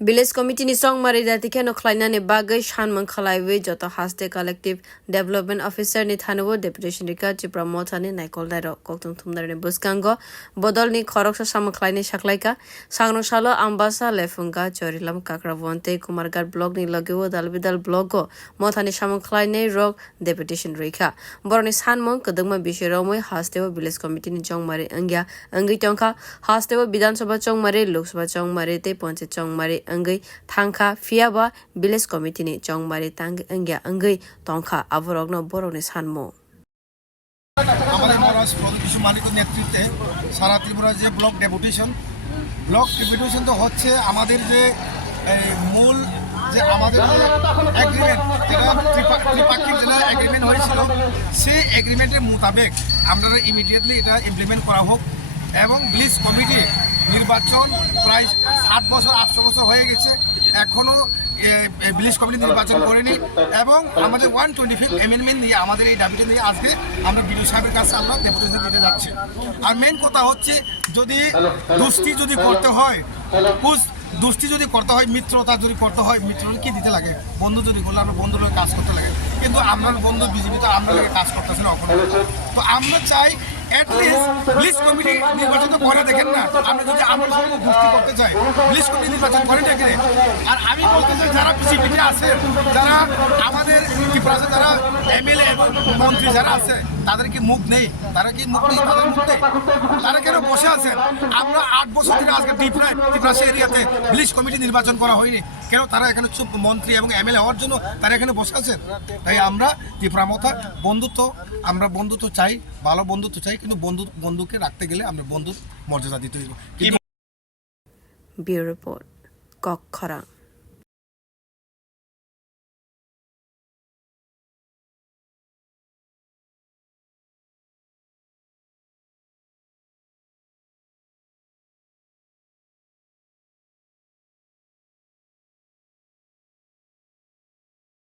Village committee ni song mari dati keno khwlaina ni bagwi shanmang khlaiwi joto haste collective development officer ni thanowo deputation rika chipra motha ni naikol dairo koktung thumdar ni buskango bodol ni khoroksa samang khlaini saklaika sangno salo ambasa lefunga chorilam kakravonte kumargar blog ni lagewo dalbidal blogo motha ni samang khlaini rok deputation rika boroni shanmang kadangma bishiromoi hastewo village committee ni jong mari angya angi tongkha hastewo bidhan sabha chong mari lok sabha chong mari te panchayat chong mari angai thangkha fiaba village committee ni chongmari tang angya angai tongkha aborogno borogni sanmo আমাদের মহারাজ প্রদীপ মালিকের নেতৃত্বে সারা ত্রিপুরা যে block deputation তো হচ্ছে আমাদের যে মূল যে আমাদের এগ্রিমেন্ট যেটা ত্রিপাক্ষিক যেটা এগ্রিমেন্ট হয়েছিল সেই এগ্রিমেন্টের মোতাবেক আমরা ইমিডিয়েটলি এটা ইমপ্লিমেন্ট করা হোক এবং ভিলেজ কমিটি নির্বাচন প্রায় 7 বছর 8 বছর হয়ে গেছে এখনো ভিলেজ কমিটি নির্বাচন করেনি এবং আমাদের 125 অ্যামেন্ডমেন্ট নিয়ে আমাদের এই দাবিটা নিয়ে আজকে আমরা বিডিও সাহেবের কাছে আমরা ডেপুটেশন দিতে যাচ্ছি আর মেন কথা হচ্ছে যদি দুষ্টি যদি করতে হয় মিত্রতা যদি করতে হয় মিত্রকে কি দিতে লাগে বন্ধু যদি বলে আমরা বন্ধুর লোক কাজ করতে লাগে কিন্তু আমরা বন্ধু বিজেপি তো আমরা কাজ করতেছি না তো আমরা চাই অ্যাটলিস্ট ভিলেজ কমিটি নির্বাচন তো করে দেখেন না আমরা যদি আমরা সঙ্গে গোষ্ঠী করতে চাই ভিলেজ কমিটি নির্বাচন করে দেখেন আর আমি বলতে চাই যারা বিজেপিতে আছে যারা আমাদের ত্রিপুরাতে যারা এমএলএ এবং মন্ত্রী যারা আছে তাদের কি মুখ নেই তারা কি মুখ নেই তারা কেন বসে আছেন আমরা 8 বছর ধরে আজকে ত্রিপুরা এরিয়াতে ভিলেজ কমিটি নির্বাচন করা হয়নি কেন তারা এখানে চুপ মন্ত্রী এবং এমএলএ হওয়ার জন্য তারা এখানে বসে আছেন তাই আমরা ত্রিপুরা মথা বন্ধুত্ব চাই ভালো বন্ধুত্ব চাই কিন্তু বন্ধুকে রাখতে গেলে আমরা বন্ধুর মর্যাদা দিতে হইব। Bureau report কক্ষরা।